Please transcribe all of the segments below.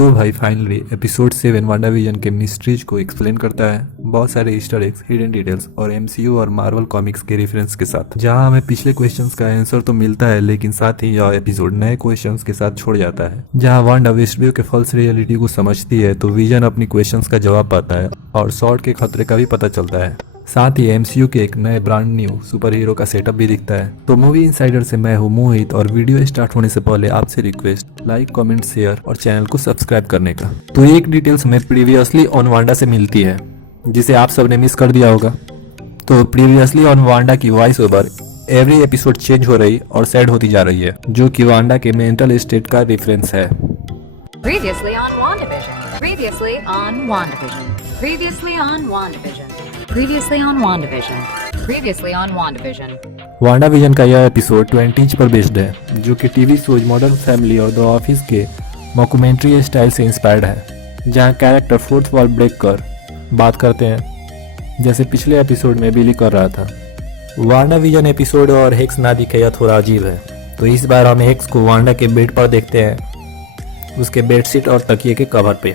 तो भाई finally episode 7 WandaVision के मिस्ट्रीज को एक्सप्लेन करता है, बहुत सारे ईस्टर एग्स, हिडन डिटेल्स और एमसीयू और मार्वल कॉमिक्स के रेफरेंस के साथ, जहां हमें पिछले क्वेश्चंस का आंसर तो मिलता है, लेकिन साथ ही यह एपिसोड नए क्वेश्चंस के साथ छोड़ जाता है। जहां वांडा वेस्टव्यू के फॉल्स रियलिटी को समझती है तो विजन अपनी क्वेश्चंस का जवाब पाता है और सॉर्ड के खतरे का भी पता चलता है। साथ ही एमसीयू के एक नए ब्रांड न्यू सुपर हीरो का सेटअप भी दिखता है। तो मूवी इनसाइडर से मैं हूँ मोहित और वीडियो स्टार्ट होने से पहले आपसे रिक्वेस्ट लाइक, कमेंट, शेयर और चैनल को सब्सक्राइब करने का। तो एक डिटेल्स हमें प्रीवियसली ऑन वांडा से मिलती है जिसे आप सबने मिस कर दिया होगा। तो प्रीवियसली ऑन वांडा की voice over every episode change हो रही और सैड होती जा रही है, जो कि वांडा के मेंटल स्टेट का रेफरेंस है। Previously on WandaVision. Previously on WandaVision. Previously on WandaVision. Previously on WandaVision. Previously on WandaVision. WandaVision का यह एपिसोड 20 पर बेस्ड है, जो कि टीवी शोज मॉडर्न फैमिली और द ऑफिस के मॉक्यूमेंट्री स्टाइल से इंस्पायर्ड है, जहां कैरेक्टर फोर्थ वॉल ब्रेक कर बात करते हैं, जैसे पिछले एपिसोड में बिली कर रहा था। वांडाविजन एपिसोड और हेक्स ना दिखे यह थोड़ा अजीब है, तो इस बार हम हेक्स को वांडा के बेड पर देखते हैं, उसके बेडशीट और तकिए के कवर पे।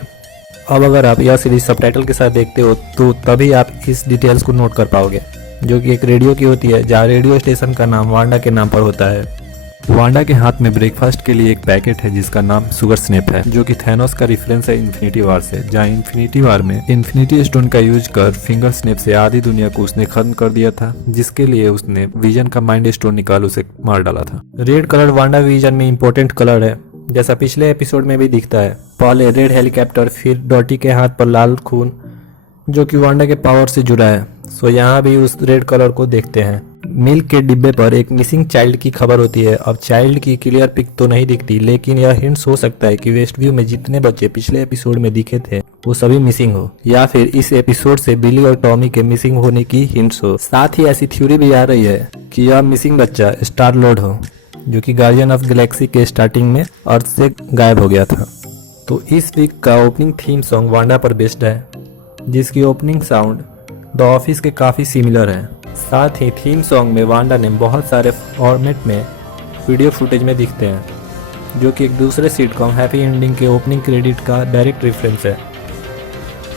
अब अगर आप यह सीरीज सबटाइटल के साथ देखते हो तो तभी आप इस डिटेल्स को नोट कर पाओगे, जो कि एक रेडियो की होती है, जहाँ रेडियो स्टेशन का नाम वांडा के नाम पर होता है। वांडा के हाथ में ब्रेकफास्ट के लिए एक पैकेट है जिसका नाम शुगर स्नैप है, जो कि थैनोस का रिफरेंस है इन्फिनिटी वार से, जहाँ इन्फिनिटी वार में इन्फिनिटी स्टोन का यूज कर फिंगर स्नैप से आधी दुनिया को उसने खत्म कर दिया था, जिसके लिए उसने विजन का माइंड स्टोन निकाल उसे मार डाला था। रेड कलर वांडा विजन में इंपॉर्टेंट कलर है, जैसा पिछले एपिसोड में भी दिखता है। पहले रेड हेलीकॉप्टर, फिर डॉटी के हाथ पर लाल खून, जो कि वांडा के पावर से जुड़ा है। सो यहाँ भी उस रेड कलर को देखते हैं। मिल्क के डिब्बे पर एक मिसिंग चाइल्ड की खबर होती है। अब चाइल्ड की क्लियर पिक तो नहीं दिखती, लेकिन यह हिंट्स हो सकता है कि वेस्टव्यू में जितने बच्चे पिछले एपिसोड में दिखे थे वो सभी मिसिंग हो, या फिर इस एपिसोड से बिली और टॉमी के मिसिंग होने की हिंट्स हो। साथ ही ऐसी थ्योरी भी आ रही है कि यह मिसिंग बच्चा स्टार लॉर्ड हो, जो कि गार्डियन ऑफ गैलेक्सी के स्टार्टिंग में अर्थ से गायब हो गया था। तो इस वीक का ओपनिंग थीम सॉन्ग वांडा पर बेस्ड है, जिसकी ओपनिंग साउंड द ऑफिस के काफ़ी सिमिलर है। साथ ही थीम सॉन्ग में वांडा ने बहुत सारे फॉर्मेट में वीडियो फुटेज में दिखते हैं, जो कि एक दूसरे सिटकॉम हैप्पी एंडिंग के ओपनिंग क्रेडिट का डायरेक्ट रेफरेंस है।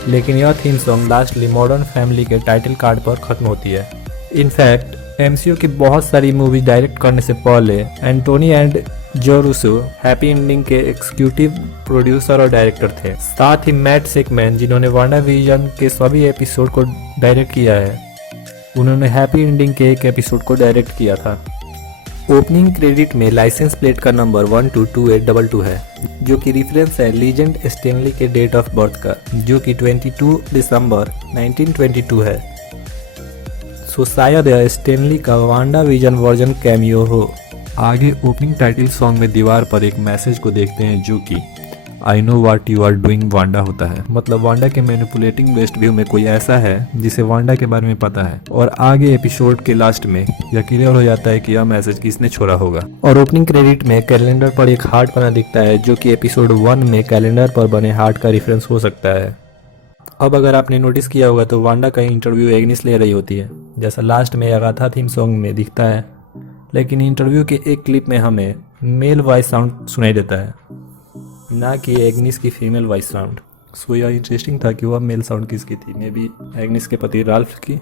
लेकिन यह theme song lastly modern family के टाइटल कार्ड पर खत्म होती है। इनफैक्ट एमसीयू की बहुत सारी मूवी डायरेक्ट करने से पहले एंटोनी एंड जो रूसो हैप्पी एंडिंग के एग्जीक्यूटिव प्रोड्यूसर और डायरेक्टर थे। साथ ही मैट सेकमैन, जिन्होंने वांडाविजन के सभी एपिसोड को डायरेक्ट किया है, उन्होंने हैप्पी एंडिंग के एक एपिसोड को डायरेक्ट किया था। ओपनिंग क्रेडिट में लाइसेंस प्लेट का नंबर 122822 है, जो कि रिफरेंस है लीजेंड स्टेनली के डेट ऑफ बर्थ का, जो कि 22 दिसंबर 1922 है। तो शायद यह स्टेनली का वांडाविजन वर्जन कैमियो हो। आगे ओपनिंग टाइटल सॉन्ग में दीवार पर एक मैसेज को देखते हैं, जो कि I know what you are doing Wanda होता है। मतलब वांडा के मैनिपुलेटिंग वेस्टव्यू में कोई ऐसा है जिसे वांडा के बारे में पता है। और आगे एपिसोड के लास्ट में यह क्लियर हो जाता है कि यह मैसेज किसने छोड़ा होगा। और ओपनिंग क्रेडिट में कैलेंडर पर एक हार्ट बना दिखता है, जो कि एपिसोड 1 में कैलेंडर पर बने हार्ट का रेफरेंस हो सकता है। अब अगर आपने नोटिस किया होगा तो वांडा का इंटरव्यू एग्निस ले रही होती है, जैसा लास्ट में अगाथा थीम सॉन्ग में दिखता है। लेकिन इंटरव्यू के एक क्लिप में हमें मेल वॉइस साउंड सुनाई देता है, ना कि एग्निस की फीमेल वॉइस साउंड। सो यह इंटरेस्टिंग था कि वह मेल साउंड किसकी थी, मे बी एग्निस के पति राल्फ की।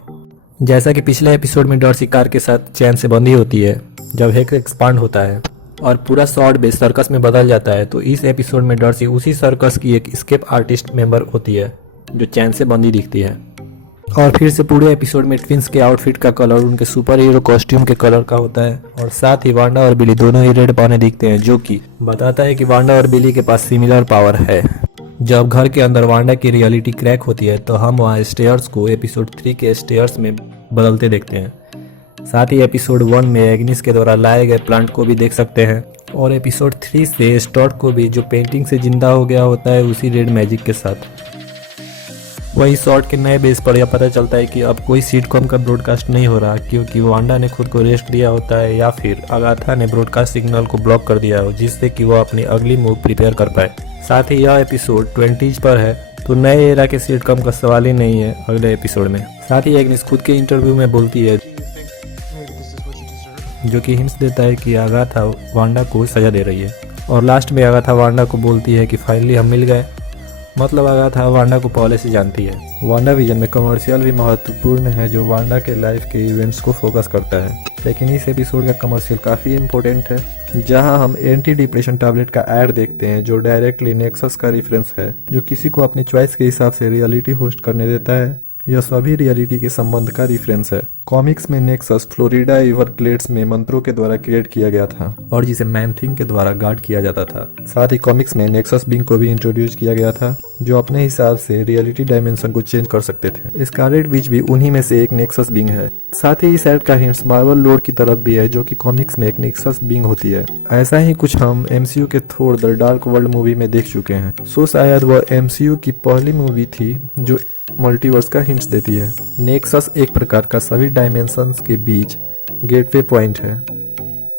जैसा कि पिछले एपिसोड में डर्सी कार के साथ चैन से बंधी होती है जब हेक एक्सपांड होता है और पूरा सॉर्ड बेस सर्कस में बदल जाता है, तो इस एपिसोड में डर्सी उसी सर्कस की एक स्केप आर्टिस्ट मेंबर होती है जो चैन से बंधी दिखती है। और फिर से पूरे एपिसोड में ट्विंस के आउटफिट का कलर उनके सुपर हीरो कॉस्ट्यूम के कलर का होता है। और साथ ही वांडा और बिली दोनों ही रेड पहने दिखते हैं, जो कि बताता है कि वांडा और बिली के पास सिमिलर पावर है। जब घर के अंदर वांडा की रियलिटी क्रैक होती है तो हम वहाँ स्टेयर्स को एपिसोड 3 के स्टेयर्स में बदलते देखते हैं। साथ ही एपिसोड 1 में एग्निस के द्वारा लाए गए प्लांट को भी देख सकते हैं। और एपिसोड 3 से स्टॉट को भी, जो पेंटिंग से जिंदा हो गया होता है उसी रेड मैजिक के साथ। वही शॉर्ट के नए बेस पर यह पता चलता है कि अब कोई सिटकॉम का ब्रॉडकास्ट नहीं हो रहा, क्योंकि वांडा ने खुद को रेस्ट दिया होता है, या फिर अगाथा ने ब्रॉडकास्ट सिग्नल को ब्लॉक कर दिया हो, जिससे कि वह अपनी अगली मूव प्रिपेयर कर पाए। साथ ही यह एपिसोड 20 पर है, तो नए एरा के सिटकॉम का सवाल ही नहीं है अगले एपिसोड में। साथ ही एग्निस खुद के इंटरव्यू में बोलती है, जो कि हिंट्स देता है कि अगाथा वांडा को सजा दे रही है। और लास्ट में आगाथा वांडा को बोलती है कि फाइनली हम मिल गए। मतलब आगाथा वांडा को पहले से जानती है। वांडा विजन में कमर्शियल भी महत्वपूर्ण है जो वांडा के लाइफ के इवेंट्स को फोकस करता है, लेकिन इस एपिसोड का कमर्शियल काफ़ी इम्पोर्टेंट है जहां हम एंटी डिप्रेशन टैबलेट का ऐड देखते हैं जो डायरेक्टली नेक्सस का रेफरेंस है, जो किसी को अपनी चॉइस के हिसाब से रियलिटी होस्ट करने देता है। यह सभी रियलिटी के संबंध का रेफरेंस है। कॉमिक्स में नेक्सस फ्लोरिडा एवरग्लेड्स में मंत्रों के द्वारा क्रिएट किया गया था और जिसे मैन थिंग के द्वारा गार्ड किया जाता था। साथ ही कॉमिक्स में नेक्सस बीइंग को भी इंट्रोड्यूस किया गया था जो अपने हिसाब से रियलिटी डायमेंशन को चेंज कर सकते थे। स्कारलेट विच भी उन्हीं में से एक नेक्सस बीइंग है। साथ ही इस एड का हिंट्स मार्वल लॉर्ड की तरफ भी है जो कि कॉमिक्स में एक नेक्सस बीइंग होती है। ऐसा ही कुछ हम एमसीयू के थोर द डार्क वर्ल्ड मूवी में देख चुके हैं। सो शायद वह एमसीयू की पहली मूवी थी जो मल्टीवर्स का हिंट्स देती है। नेक्सस एक प्रकार का सभी डायमेंशंस के बीच गेटवे पॉइंट है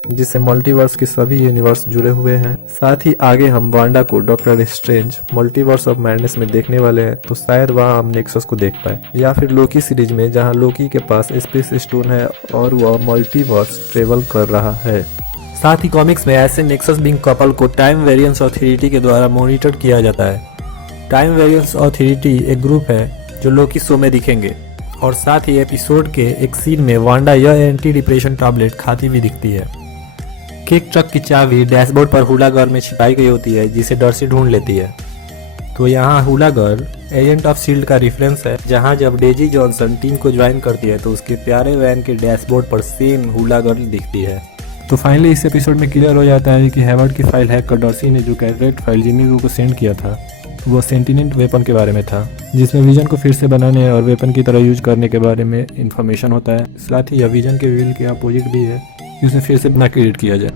जिससे मल्टीवर्स के सभी यूनिवर्स जुड़े हुए हैं। साथ ही आगे हम वांडा को doctor strange multiverse of madness में देखने वाले हैं, तो शायद वहाँ हम नेक्सस को देख पाए, या फिर लोकी सीरीज में जहाँ लोकी के पास स्पेस स्टोन है और वह मल्टीवर्स ट्रेवल कर रहा है। साथ ही कॉमिक्स में ऐसे नेक्सस बीइंग कपल को टाइम वेरिएंस ऑथोरिटी के द्वारा मॉनिटर किया जाता है। टाइम वेरिएंस ऑथोरिटी एक ग्रुप है जो लोकी शो में दिखेंगे और साथ ही एपिसोड के एक सीन में वांडा यह एंटी डिप्रेशन टैबलेट खाती भी दिखती है। किक ट्रक की चाबी डैशबोर्ड पर हुला गर्ल में छिपाई गई होती है जिसे डर्सी ढूंढ लेती है। तो यहाँ hula girl agent of shield का रेफरेंस है जहाँ जब डेजी जॉनसन टीम को ज्वाइन करती है तो उसके प्यारे वैन के डैशबोर्ड पर सेम हुला गर्ल दिखती है। तो फाइनली इस एपिसोड में क्लियर हो जाता है कि हैवर्ड की फाइल हैक कर डर्सी ने जो कैरेक्ट फाइल जिमी को सेंड किया था वो सेंटिनेंट वेपन के बारे में था जिसमें विजन को फिर से बनाने और वेपन की तरह यूज करने के बारे में इंफॉर्मेशन होता है। साथ ही यह विजन के विल के अपोजिट भी है कि उसे फिर से बना क्रिएट किया जाए।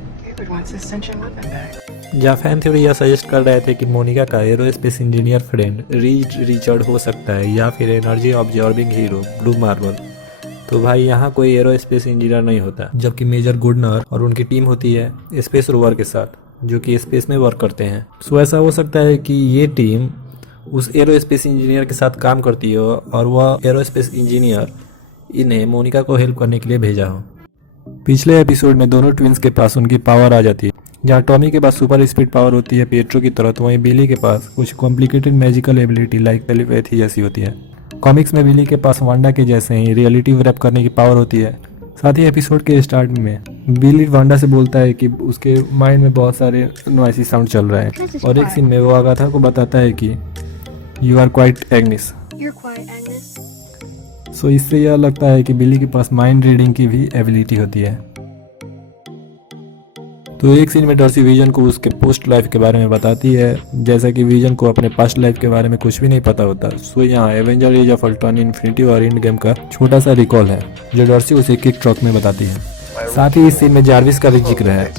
जहाँ फैन थ्योरी यह सजेस्ट कर रहे थे कि मोनिका का aerospace engineer friend read Richard हो सकता है या फिर energy absorbing hero blue marble. तो भाई यहाँ कोई एरोस्पेस इंजीनियर नहीं होता, जबकि मेजर गुडनर और उनकी टीम होती है स्पेस रोवर के साथ जो कि स्पेस में वर्क करते हैं। सो ऐसा हो सकता है कि ये टीम उस एरोस्पेस इंजीनियर के साथ काम करती हो और वह एरोस्पेस इंजीनियर इन्हें मोनिका को हेल्प करने के लिए भेजा हो। पिछले एपिसोड में दोनों ट्विंस के पास उनकी पावर आ जाती है। जहाँ टॉमी के पास सुपर स्पीड पावर होती है पेट्रो की तरह, तो वहीं बिली के पास कुछ complicated magical ability like telepathy जैसी होती है। कॉमिक्स में बिली के पास वांडा के जैसे ही रियलिटी रैप करने की पावर होती है। साथ ही एपिसोड के स्टार्ट में बिली वांडा से बोलता है कि उसके माइंड में बहुत सारे नॉइसी साउंड चल रहे हैं और एक सीन में वो आगाथा को बताता है कि यू आर क्वाइट एग्निस। सो इससे यह लगता है कि बिली के पास माइंड रीडिंग की भी एबिलिटी होती है। तो एक सीन में डर्सी विजन को उसके पोस्ट लाइफ के बारे में बताती है, जैसा कि विजन को अपने पास्ट लाइफ के बारे में कुछ भी नहीं पता होता। सो यहाँ Avenger Age of Ultron Infinity और एंड गेम का छोटा सा रिकॉल है जो डर्सी उसे किक ट्रक में बताती है। साथ ही इस सीन में जार्विस का भी जिक्र है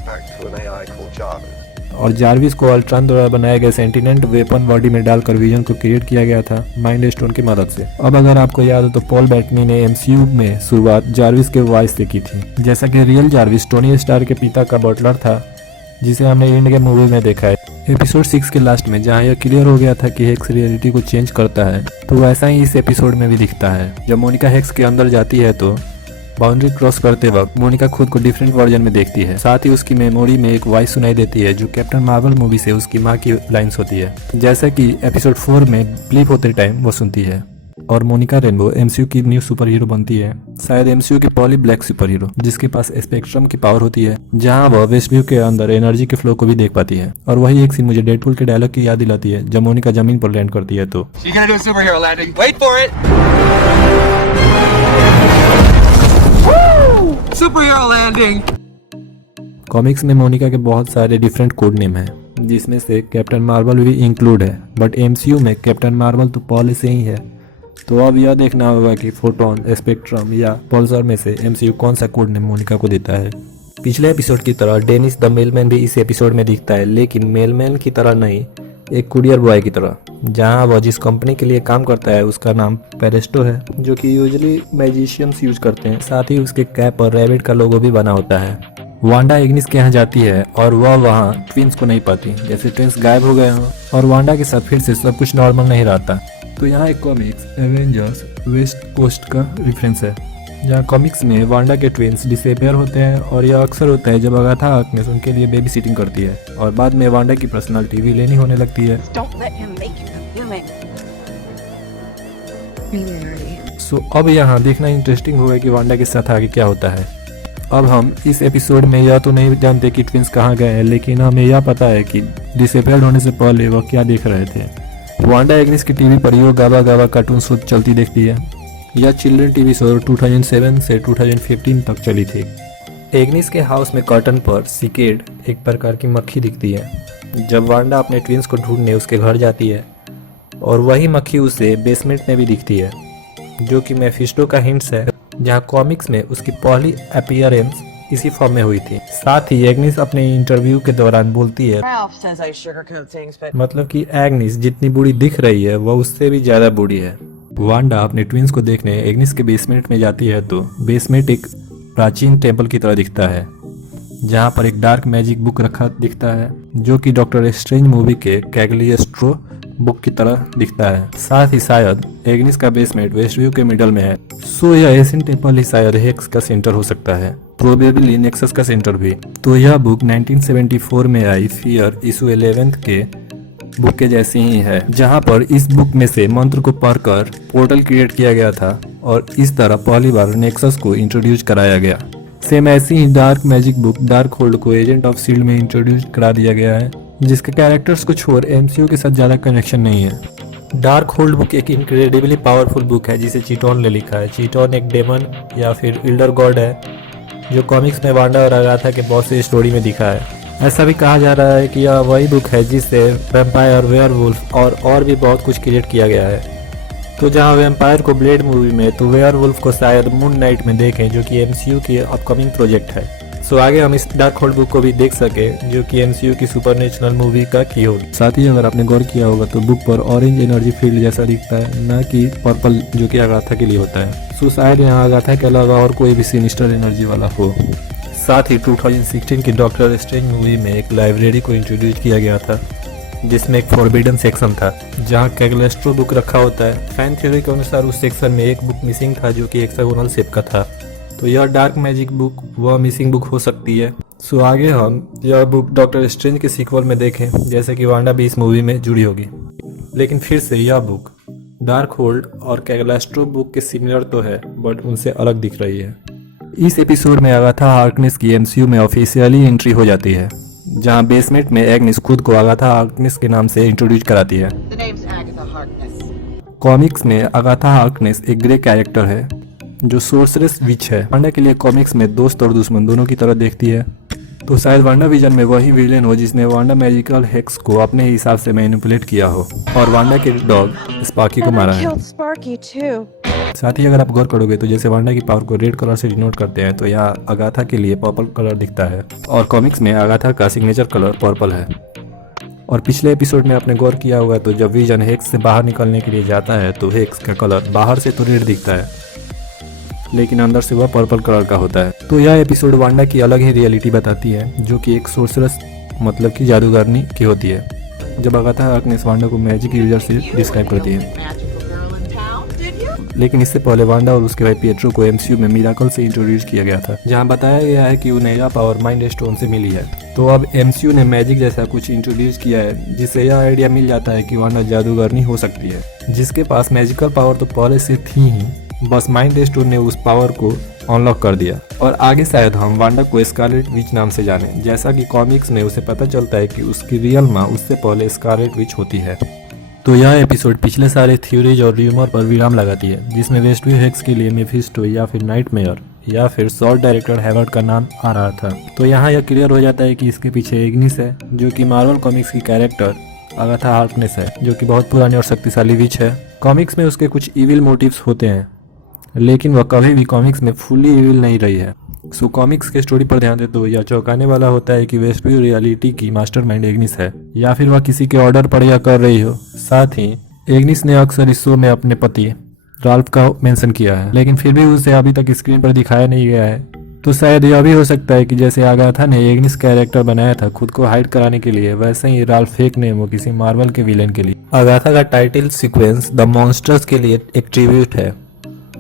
और जार्विस को अल्ट्रॉन द्वारा बनाए गए सेंटिनेंट वेपन बॉडी में डालकर विजन को क्रिएट किया गया था माइंड स्टोन की मदद से। अब अगर आपको याद हो तो पॉल बेटनी ने एमसीयू में शुरुआत जार्विस के वॉइस से की थी, जैसा कि रियल जार्विस टोनी स्टार के पिता का बटलर था जिसे हमने एंड गेम मूवी में देखा है एपिसोड 6 के लास्ट में, जहां यह क्लियर हो गया था कि हेक्स रियलिटी को चेंज करता है। तो वैसा ही इस एपिसोड में भी दिखता है। जब मोनिका हेक्स के अंदर जाती है तो बाउंड्री क्रॉस करते वक्त मोनिका खुद को डिफरेंट वर्जन में देखती है। साथ ही उसकी मेमोरी में एक वॉइस सुनाई देती है जो कैप्टन मार्वल मूवी से उसकी माँ की लाइन्स होती है, जैसा कि एपिसोड 4 में ब्लीप होते टाइम वो सुनती है। और मोनिका रेनबो एमसीयू की न्यू सुपर हीरो बनती है, शायद एमसीयू की पहली ब्लैक सुपर हीरो जिसके पास स्पेक्ट्रम की पावर होती है, जहां वह वेस्टव्यू के अंदर एनर्जी के फ्लो को भी देख पाती है। और वही एक सीन मुझे डेडपूल के डायलॉग की याद दिलाती है जब मोनिका जमीन पर लैंड करती है तो कॉमिक्स में मोनिका के बहुत सारे डिफरेंट कोड नेम हैं जिसमें से कैप्टन मार्वल भी इंक्लूड है, बट एमसीयू में कैप्टन मार्वल तो पहले से ही है। तो अब यह देखना होगा कि फोटोन, स्पेक्ट्रम या पल्सर में से एमसीयू कौन सा कोड नेम मोनिका को देता है। पिछले एपिसोड की तरह डेनिस द मेलमैन भी इस एपिसोड में दिखता है, लेकिन मेलमैन की तरह नहीं, एक कुरियर बॉय की तरह। जहां वह जिस कंपनी के लिए काम करता है उसका नाम पेरेस्टो है, जो कि यूजुअली मैजिशियंस यूज करते हैं। साथ ही उसके कैप पर रैबिट का लोगो भी बना होता है। वांडा एग्निस के यहाँ जाती है और वह वहाँ ट्विंस को नहीं पाती, जैसे ट्विंस गायब हो गए हों और वांडा के साथ फिर से सब कुछ नॉर्मल नहीं रहता। तो यहाँ एक कॉमिक्स एवेंजर्स वेस्ट कोस्ट का रेफरेंस है जहाँ कॉमिक्स में वांडा के ट्विंस डिसेपियर होते हैं और यह अक्सर होता है जब अगाथा हार्कनेस उनके लिए बेबी सिटिंग करती है और बाद में वांडा की पर्सनालिटी विलेनी होने लगती है। Don't let him make you the villain. सो अब यहाँ देखना इंटरेस्टिंग होगा कि वांडा के साथ आगे क्या होता है। अब हम इस एपिसोड में यह तो नहीं जानते कि ट्विंस कहाँ गए हैं, लेकिन हमें यह पता है कि डिसेपियर होने से पहले वह क्या देख रहे थे। वांडा एग्निस की टीवी पर यो गावा गावा कार्टून शो चलती देखती है। यह चिल्ड्रन टीवी शो 2007 से 2015 तक चली थी। एग्निस के हाउस में कर्टन पर सिकेड एक प्रकार की मक्खी दिखती है। जब वांडा अपने ट्विंस को ढूंढने उसके घर जाती है और वही मक्खी उसे बेसमेंट में भी दिखती है, जो कि मेफिस्टो का हिंट्स है, जहां कॉमिक्स में उसकी पहली अपीयरेंस इसी फॉर्म में हुई थी। साथ ही एग्निस अपने इंटरव्यू के दौरान बोलती है, Ralph says I sugarcoat things, but मतलब कि एग्निस जितनी बूढ़ी दिख रही है वह उससे भी ज्यादा बूढ़ी है। वांडा अपने ट्विंस को देखने एग्निस के बेसमेंट में जाती है तो बेसमेंट एक प्राचीन टेम्पल की तरह दिखता है, जहां पर एक डार्क मैजिक बुक रखा दिखता है, जो कि डॉक्टर स्ट्रेंज मूवी के कैगलिस्ट्रो बुक की तरह दिखता है। साथ ही शायद एग्निस का बेसमेंट वेस्टव्यू के मिडल में है, सो यह एशियन टेम्पल ही शायद हेक्स का सेंटर हो सकता है, प्रोबेबली नेक्सस का सेंटर भी। तो यह बुक 1974 में आई फियर इशू 11 के बुक के जैसी ही है, जहां पर इस बुक में से मंत्र को पढ़कर पोर्टल क्रिएट किया गया था और इस तरह पहली बार नेक्सस को इंट्रोड्यूस कराया गया। सेम ऐसी ही dark magic book Darkhold को एजेंट ऑफ शील्ड में इंट्रोड्यूस करा दिया गया है, जिसके कैरेक्टर्स को छोड़ एमसीयू के साथ ज्यादा कनेक्शन नहीं है। डार्क होल्ड बुक एक इनक्रेडिबली पावरफुल बुक है जिसे चीटोन ने लिखा है। चीटोन एक डेमन या फिर इल्डर गॉड है जो कॉमिक्स में वांडा और अगाथा के बहुत सी स्टोरी में दिखा है। ऐसा भी कहा जा रहा है कि यह वही बुक है जिससे वैम्पायर, वेयरवुल्फ और भी बहुत कुछ क्रिएट किया गया है। तो जहां वैम्पायर को ब्लेड मूवी में, तो वेयरवुल्फ को शायद मून नाइट में देखें, जो कि एमसीयू की अपकमिंग प्रोजेक्ट है। सो आगे हम इस डार्क होल्ड बुक को भी देख सके, जो कि एमसीयू की सुपरनेचुरल मूवी का की होगी। साथ ही अगर आपने गौर किया होगा तो बुक पर ऑरेंज एनर्जी फील्ड जैसा दिखता है, न कि पर्पल, जो कि अगाथा के लिए होता है। सो शायद यहाँ अगाथा के अलावा और कोई भी सिनिस्टर एनर्जी वाला हो। साथ ही 2016 की डॉक्टर स्ट्रेंज मूवी में एक लाइब्रेरी को इंट्रोड्यूस किया गया था, जिसमें एक फॉरबिडन सेक्शन था जहां कैगलेस्ट्रो बुक रखा होता है। फैन थ्योरी के अनुसार उस सेक्शन में एक बुक मिसिंग था जो कि हेक्सागोनल शेप का था, तो यह डार्क मैजिक बुक वह मिसिंग बुक हो सकती है। सो आगे हम यह बुक डॉक्टर स्ट्रेंज के सीक्वल में देखें, जैसे कि वांडा भी इस मूवी में जुड़ी होगी। लेकिन फिर से यह बुक डार्क होल्ड और कैगलेस्ट्रो बुक के सिमिलर तो है, बट उनसे अलग दिख रही है। इस एपिसोड में अगाथा हार्कनेस की एमसीयू में ऑफिशियली एंट्री हो जाती है, जहां बेसमेंट में एग्निस खुद को अगाथा हार्कनेस के नाम से इंट्रोड्यूस कराती है। the name's Agatha Harkness. Comics में अगाथा हार्कनेस एक ग्रे कैरेक्टर है जो सोर्सरेस विच है। वांडा के लिए कॉमिक्स में दोस्त और दुश्मन दोनों की तरह देखती है, तो शायद वांडा विजन में वही विलेन हो जिसने वांडा मैजिकल हेक्स को अपने हिसाब से मैनिपुलेट किया हो और वांडा के डॉग स्पार्की को मारा है। killed Sparky too. साथ ही अगर आप गौर करोगे तो जैसे वांडा की पावर को रेड कलर से डिनोट करते हैं, तो यहाँ अगाथा के लिए पर्पल कलर दिखता है और कॉमिक्स में अगाथा का सिग्नेचर कलर पर्पल है। और पिछले एपिसोड में आपने गौर किया होगा तो जब विजन हेक्स से बाहर निकलने के लिए जाता है तो हेक्स का कलर बाहर से तो रेड दिखता है, लेकिन अंदर से वह पर्पल कलर का होता है। तो यह एपिसोड वांडा की अलग ही रियलिटी बताती है, जो कि एक सोर्सरस मतलब कि जादूगरनी की होती है, जब अगाथा हार्कनेस वांडा को मैजिक यूजर से डिस्क्राइब करती है। Magical girl in town, did you? लेकिन इससे पहले वांडा और उसके भाई पिएट्रो को एमसीयू में मिराकल से इंट्रोड्यूस किया गया था, जहां बताया गया है कि उन्हें यह पावर माइंड स्टोन से मिली है। तो अब एमसीयू ने मैजिक जैसा कुछ इंट्रोड्यूस किया है, जिससे यह आइडिया मिल जाता है कि वांडा जादूगरनी हो सकती है, जिसके पास मैजिकल पावर तो पहले से थी ही, बस माइंड स्टोन ने उस पावर को अनलॉक कर दिया। और आगे शायद हम वांडा को स्कारलेट विच नाम से जाने, जैसा कि कॉमिक्स में उसे पता चलता है कि उसकी रियल माँ उससे पहले स्कारलेट विच होती है। तो यह एपिसोड पिछले सारे थ्योरीज और र्यूमर पर विराम लगाती है, जिसमें वेस्टव्यू हेक्स के लिए मेफिस्टो या फिर नाइटमेयर या फिर शॉर्ट डायरेक्टर हैवर्ड का नाम आ रहा था। तो यहाँ यह क्लियर हो जाता है कि इसके पीछे एग्निस है, जो कि मार्वल कॉमिक्स की कैरेक्टर अगाथा हार्कनेस है, जो कि बहुत पुरानी और शक्तिशाली विच है। कॉमिक्स में उसके कुछ इविल मोटिव्स होते हैं, लेकिन वह कभी भी कॉमिक्स में फुल्ली इविल नहीं रही है। सो कॉमिक्स के स्टोरी पर ध्यान दे तो यह चौंकाने वाला होता है कि वेस्टव्यू रियलिटी की मास्टरमाइंड एग्निस है, या फिर वह किसी के ऑर्डर पर यह कर रही हो। साथ ही एग्निस ने अक्सर इस शो में अपने पति राल्फ का मेंशन किया है, लेकिन फिर भी उसे अभी तक स्क्रीन पर दिखाया नहीं गया है। तो शायद यह भी हो सकता है कि जैसे अगाथा ने एग्निस कैरेक्टर बनाया था खुद को हाइड कराने के लिए, वैसे ही राल्फ फेक नेम हो किसी मार्वल के विलेन के लिए। अगाथा का टाइटल सीक्वेंस द मॉन्स्टर्स के लिए एक ट्रिब्यूट है,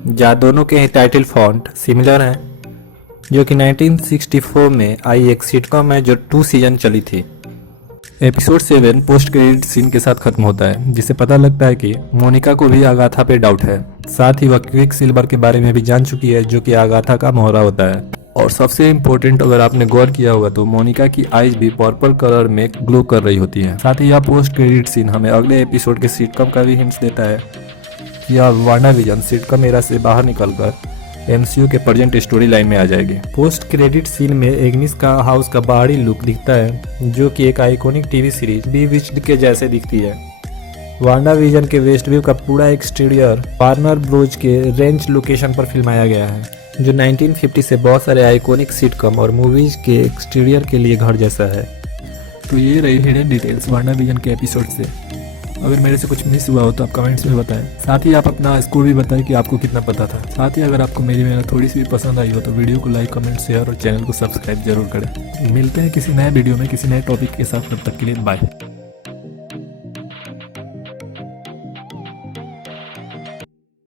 जहाँ दोनों के टाइटल फॉन्ट सिमिलर हैं, जो कि 1964 में आई एक सिटकॉम है जो 2 सीजन चली थी। एपिसोड 7 पोस्ट क्रेडिट सीन के साथ खत्म होता है, जिससे पता लगता है कि मोनिका को भी आगाथा पे डाउट है। साथ ही वह क्विक सिल्वर के बारे में भी जान चुकी है, जो कि आगाथा का मोहरा होता है। और सबसे इम्पोर्टेंट, अगर आपने गौर किया होगा तो मोनिका की आईज भी पर्पल कलर में ग्लो कर रही होती है। साथ ही यह पोस्ट क्रेडिट सीन हमें अगले एपिसोड के सिटकॉम का भी हिंट्स देता है कि यह वांडाविजन सिटकॉम एरा से बाहर निकलकर एमसीयू के प्रेजेंट स्टोरी लाइन में आ जाएगी। पोस्ट क्रेडिट सीन में एग्निस का हाउस का बाहरी लुक दिखता है, जो कि एक आइकॉनिक टीवी सीरीज बीविच्ड के जैसे दिखती है। वांडाविजन के वेस्ट व्यू का पूरा एक्सटीरियर वार्नर ब्रोज के रेंज लोकेशन पर फिल्माया गया है, जो 1950 से बहुत सारे आइकॉनिक सिटकॉम और मूवीज के एक्सटीरियर के लिए घर जैसा है। तो ये रही हिडन डिटेल्स वांडाविजन के एपिसोड से। अगर मेरे से कुछ मिस हुआ हो तो आप कमेंट्स में बताएं। साथ ही आप अपना स्कोर भी बताएं कि आपको कितना पता था। साथ ही अगर आपको मेरी मेहनत थोड़ी सी भी पसंद आई हो तो वीडियो को लाइक, कमेंट, शेयर और चैनल को सब्सक्राइब जरूर करें। मिलते हैं किसी नए वीडियो में किसी नए टॉपिक के साथ। तब तक के लिए बाय।